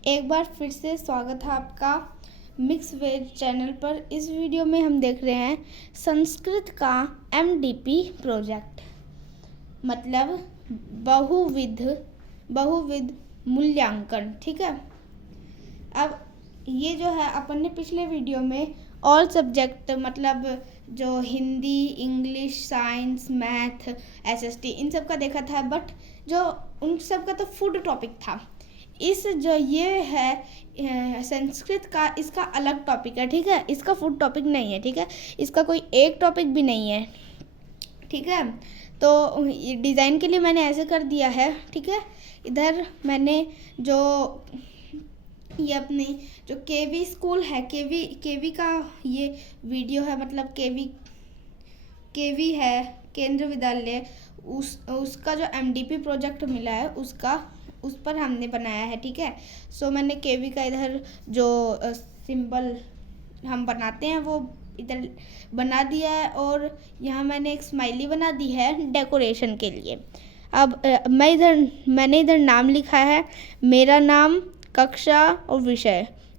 एक बार फिर से स्वागत है आपका मिक्स वेज चैनल पर। इस वीडियो में हम देख रहे हैं संस्कृत का MDP प्रोजेक्ट, मतलब बहुविध मूल्यांकन। ठीक है, अब ये जो है अपन ने पिछले वीडियो में ऑल सब्जेक्ट, मतलब जो Hindi, English, science, math, SST इन सब का देखा था, बट जो उन सब का तो फूड टॉपिक था। इस जो ये है संस्कृत का, इसका अलग टॉपिक है। ठीक है, इसका फूड टॉपिक नहीं है। ठीक है, इसका कोई एक टॉपिक भी नहीं है। ठीक है, तो डिज़ाइन के लिए मैंने ऐसे कर दिया है। ठीक है, इधर मैंने जो ये अपने जो केवी स्कूल है, केवी का ये वीडियो है, मतलब केवी है केंद्र विद्यालय, उसका जो MDP प्रोजेक्ट मिला है उस पर हमने बनाया है। ठीक है, सो मैंने केवी का इधर जो सिंबल हम बनाते हैं वो इधर बना दिया है, और यहाँ मैंने एक स्माइली बना दी है डेकोरेशन के लिए। अब मैंने इधर नाम लिखा है, मेरा नाम, कक्षा और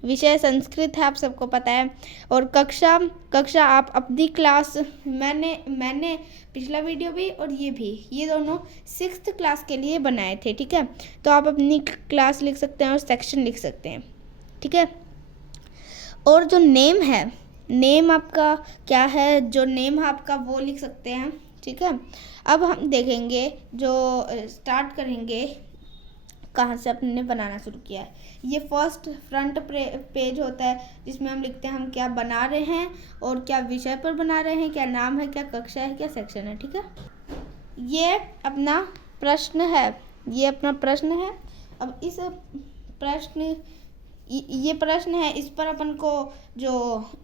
विषय संस्कृत है, आप सबको पता है। और कक्षा आप अपनी क्लास, मैंने पिछला वीडियो भी और ये दोनों 6th क्लास के लिए बनाए थे। ठीक है, तो आप अपनी क्लास लिख सकते हैं और सेक्शन लिख सकते हैं। ठीक है, और जो नेम है, नेम आपका क्या है, जो नेम है आपका वो लिख सकते हैं। ठीक है, अब हम देखेंगे, जो स्टार्ट करेंगे कहाँ से अपने बनाना शुरू किया है। ये फ्रंट पेज होता है, जिसमें हम लिखते हैं हम क्या बना रहे हैं और क्या विषय पर बना रहे हैं, क्या नाम है, क्या कक्षा है, क्या सेक्शन है। ठीक है, ये अपना प्रश्न है, अब इस प्रश्न ये प्रश्न है, इस पर अपन को जो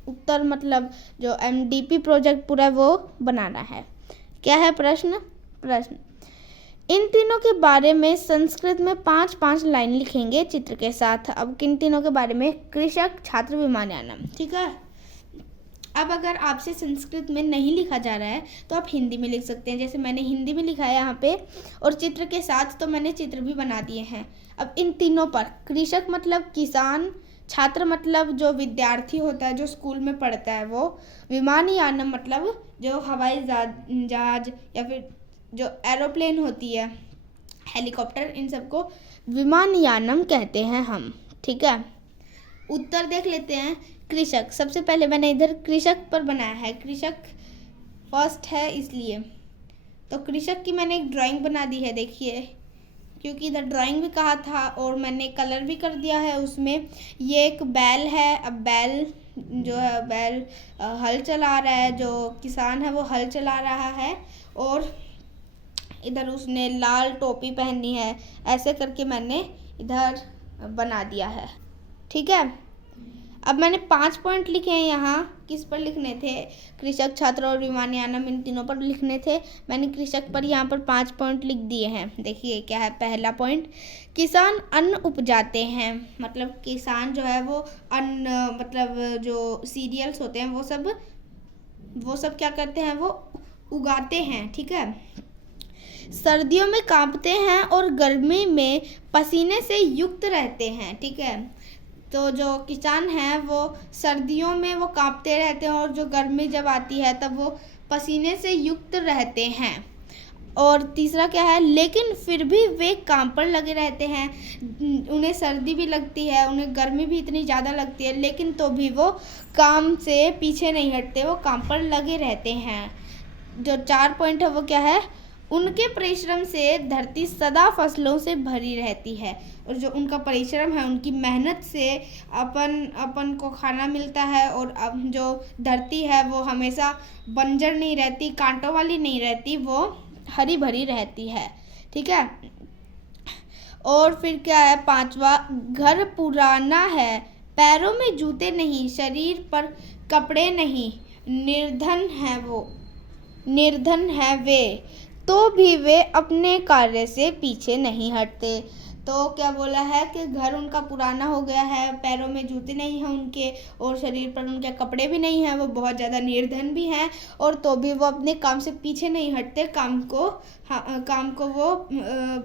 उत्तर, मतलब जो MDP प्रोजेक्ट पूरा वो बनाना है। क्या है प्रश्न? इन तीनों के बारे में संस्कृत में 5-5 लाइन लिखेंगे चित्र के साथ। अब किन तीनों के बारे में? कृषक, छात्र, विमानयानम। ठीक है, अब अगर आपसे संस्कृत में नहीं लिखा जा रहा है तो आप हिंदी में लिख सकते हैं, जैसे मैंने हिंदी में लिखा है यहाँ पे, और चित्र के साथ तो मैंने चित्र भी बना दिए हैं। अब इन तीनों पर, कृषक मतलब किसान, छात्र मतलब जो विद्यार्थी होता है जो स्कूल में पढ़ता है वो, विमानयानम मतलब जो हवाई जहाज या फिर जो एरोप्लेन होती है, हेलीकॉप्टर, इन सबको विमानयानम कहते हैं हम। ठीक है, उत्तर देख लेते हैं। कृषक, सबसे पहले मैंने इधर कृषक पर बनाया है, कृषक फर्स्ट है इसलिए, तो कृषक की मैंने एक ड्राइंग बना दी है, देखिए, क्योंकि इधर ड्राइंग भी कहा था और मैंने कलर भी कर दिया है उसमें। ये एक बैल है, अब बैल हल चला रहा है, जो किसान है वो हल चला रहा है, और इधर उसने लाल टोपी पहनी है। ऐसे करके मैंने इधर बना दिया है। ठीक है, अब मैंने 5 पॉइंट लिखे हैं यहाँ। किस पर लिखने थे? कृषक, छात्र और विमानयानम, इन तीनों पर लिखने थे। मैंने कृषक पर यहाँ पर 5 पॉइंट लिख दिए हैं। देखिए क्या है पहला पॉइंट, किसान अन्न उपजाते हैं, मतलब किसान जो है वो अन्न, मतलब जो सीरियल्स होते हैं वो सब क्या करते हैं, वो उगाते हैं। ठीक है, सर्दियों में कांपते हैं और गर्मी में पसीने से युक्त रहते हैं। ठीक है, तो जो किसान हैं वो सर्दियों में वो कांपते रहते हैं, और जो गर्मी जब आती है तब वो पसीने से युक्त रहते हैं। और तीसरा क्या है, लेकिन फिर भी वे काम पर लगे रहते हैं, उन्हें सर्दी भी लगती है, उन्हें गर्मी भी इतनी ज़्यादा लगती है, लेकिन तो भी वो काम से पीछे नहीं हटते, वो काम पर लगे रहते हैं। जो 4 पॉइंट है वो क्या है, उनके परिश्रम से धरती सदा फसलों से भरी रहती है, और जो उनका परिश्रम है, उनकी मेहनत से अपन को खाना मिलता है, और अब जो धरती है वो हमेशा बंजर नहीं रहती, कांटों वाली नहीं रहती, वो हरी भरी रहती है। ठीक है, और फिर क्या है 5वां, घर पुराना है, पैरों में जूते नहीं, शरीर पर कपड़े नहीं, निर्धन है वे, तो भी वे अपने कार्य से पीछे नहीं हटते। तो क्या बोला है कि घर उनका पुराना हो गया है, पैरों में जूते नहीं हैं उनके और शरीर पर उनके कपड़े भी नहीं हैं, वो बहुत ज़्यादा निर्धन भी हैं और तो भी वो अपने काम से पीछे नहीं हटते, काम को वो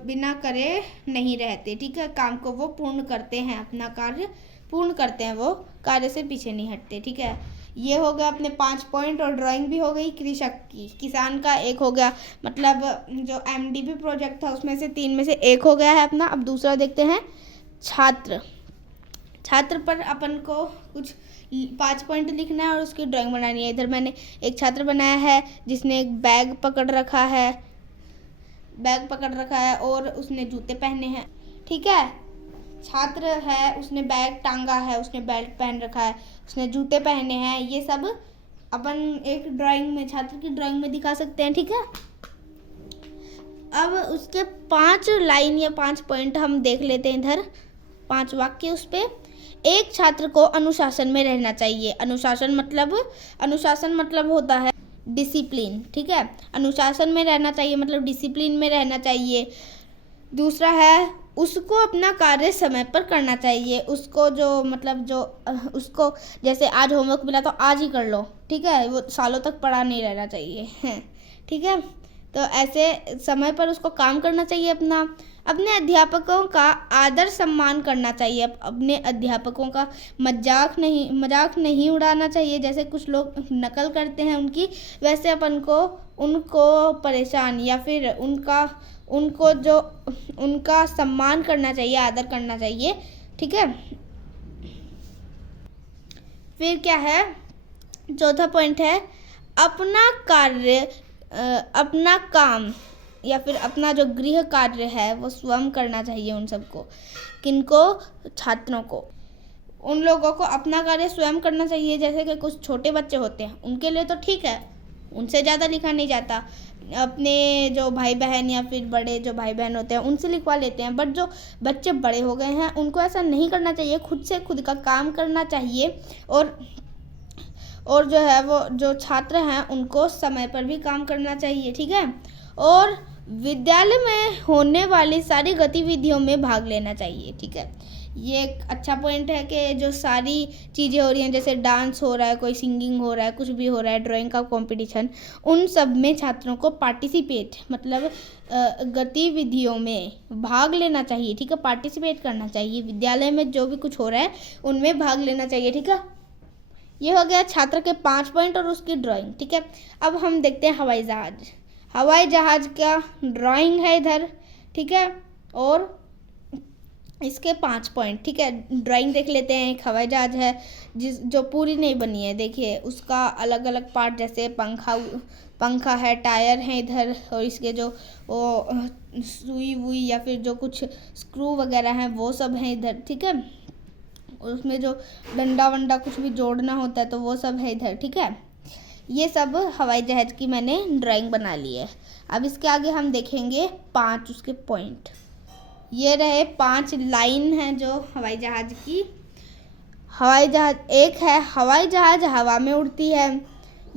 बिना करे नहीं रहते। ठीक है, काम को वो पूर्ण करते हैं, अपना कार्य पूर्ण करते हैं, वो कार्य से पीछे नहीं हटते। ठीक है, ये हो गया अपने 5 पॉइंट और ड्राइंग भी हो गई कृषक की। किसान का 1 हो गया, मतलब जो MDP प्रोजेक्ट था उसमें से 3 में से 1 हो गया है अपना। अब दूसरा देखते हैं छात्र। छात्र पर अपन को कुछ 5 पॉइंट लिखना है और उसकी ड्राइंग बनानी है। इधर मैंने एक छात्र बनाया है जिसने एक बैग पकड़ रखा है और उसने जूते पहने हैं। ठीक है, छात्र है, उसने बैग टांगा है, उसने बेल्ट पहन रखा है, उसने जूते पहने हैं। ये सब अपन एक ड्राइंग में, छात्र की ड्राइंग में दिखा सकते हैं। ठीक है, अब उसके 5 लाइन या 5 पॉइंट हम देख लेते हैं। इधर 5 वाक्य उस पे। एक छात्र को अनुशासन में रहना चाहिए। अनुशासन मतलब होता है डिसिप्लिन। ठीक है, अनुशासन में रहना चाहिए मतलब डिसिप्लिन में रहना चाहिए। दूसरा है उसको अपना कार्य समय पर करना चाहिए। उसको उसको जैसे आज होमवर्क मिला तो आज ही कर लो। ठीक है, वो सालों तक पढ़ा नहीं रहना चाहिए। ठीक है, तो ऐसे समय पर उसको काम करना चाहिए अपने अध्यापकों का आदर सम्मान करना चाहिए। अपने अध्यापकों का मजाक नहीं उड़ाना चाहिए। जैसे कुछ लोग नकल करते हैं उनकी, वैसे अपन को उनको परेशान या फिर उनका सम्मान करना चाहिए, आदर करना चाहिए। ठीक है, फिर क्या है, चौथा पॉइंट है अपना काम या फिर अपना जो गृह कार्य है वो स्वयं करना चाहिए। उन सबको, किनको, छात्रों को, उन लोगों को अपना कार्य स्वयं करना चाहिए। जैसे कि कुछ छोटे बच्चे होते हैं उनके लिए तो ठीक है, उनसे ज़्यादा लिखा नहीं जाता। अपने जो भाई बहन या फिर बड़े जो भाई बहन होते हैं उनसे लिखवा लेते हैं, बट जो बच्चे बड़े हो गए हैं उनको ऐसा नहीं करना चाहिए। खुद से खुद का काम करना चाहिए और जो है वो जो छात्र हैं उनको समय पर भी काम करना चाहिए। ठीक है, और विद्यालय में होने वाली सारी गतिविधियों में भाग लेना चाहिए। ठीक है, ये एक अच्छा पॉइंट है कि जो सारी चीज़ें हो रही हैं, जैसे डांस हो रहा है, कोई सिंगिंग हो रहा है, कुछ भी हो रहा है, ड्राइंग का कंपटीशन, उन सब में छात्रों को पार्टिसिपेट मतलब गतिविधियों में भाग लेना चाहिए। ठीक है, पार्टिसिपेट करना चाहिए। विद्यालय में जो भी कुछ हो रहा है उनमें भाग लेना चाहिए। ठीक है, ये हो गया छात्र के 5 पॉइंट और उसकी ड्राइंग। ठीक है, अब हम देखते हैं हवाई जहाज का ड्राइंग है इधर। ठीक है, और इसके 5 पॉइंट। ठीक है, ड्राइंग देख लेते हैं। एक हवाई जहाज है जो पूरी नहीं बनी है। देखिए उसका अलग अलग पार्ट, जैसे पंखा है, टायर है इधर, और इसके जो वो सुई वुई या फिर जो कुछ स्क्रू वगैरह हैं वो सब हैं इधर। ठीक है, उसमें जो डंडा वंडा कुछ भी जोड़ना होता है तो वो सब है इधर। ठीक है, ये सब हवाई जहाज की मैंने ड्राइंग बना ली है। अब इसके आगे हम देखेंगे 5 उसके पॉइंट। ये रहे 5 लाइन हैं जो हवाई जहाज की। हवाई जहाज एक है, हवाई जहाज हवा में उड़ती है।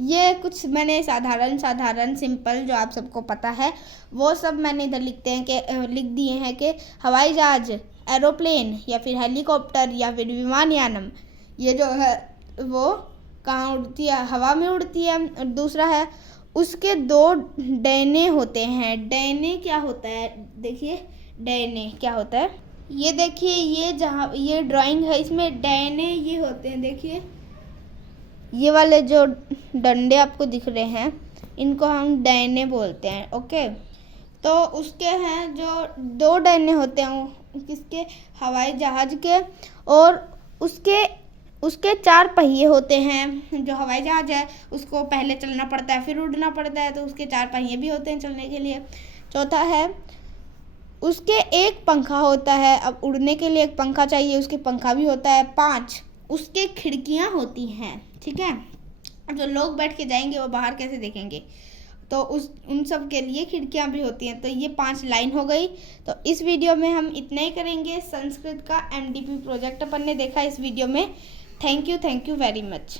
ये कुछ मैंने साधारण सिंपल जो आप सबको पता है वो सब मैंने इधर लिख दिए हैं कि हवाई जहाज, एरोप्लेन या फिर हेलीकॉप्टर या फिर विमानयानम, ये जो है वो कहाँ उड़ती है, हवा में उड़ती है। और दूसरा है उसके 2 डैने होते हैं। डैने क्या होता है, देखिए डैने क्या होता है। ये देखिए ये ड्राइंग है, इसमें डैने ये होते हैं। देखिए ये वाले जो डंडे आपको दिख रहे हैं इनको हम डैने बोलते हैं। ओके, तो उसके हैं जो 2 डैने होते हैं किसके, हवाई जहाज के, और उसके 4 पहिए होते हैं। जो हवाई जहाज है उसको पहले चलना पड़ता है फिर उड़ना पड़ता है, तो उसके 4 पहिए भी होते हैं चलने के लिए। चौथा है उसके 1 पंखा होता है। अब उड़ने के लिए 1 पंखा चाहिए, उसके पंखा भी होता है। 5 उसके खिड़कियां होती हैं। ठीक है, जो लोग बैठ के जाएंगे वो बाहर कैसे देखेंगे, तो उन सब के लिए खिड़कियां भी होती हैं। तो ये 5 लाइन हो गई। तो इस वीडियो में हम इतना ही करेंगे। संस्कृत का MDP प्रोजेक्ट अपन ने देखा इस वीडियो में। Thank you very much.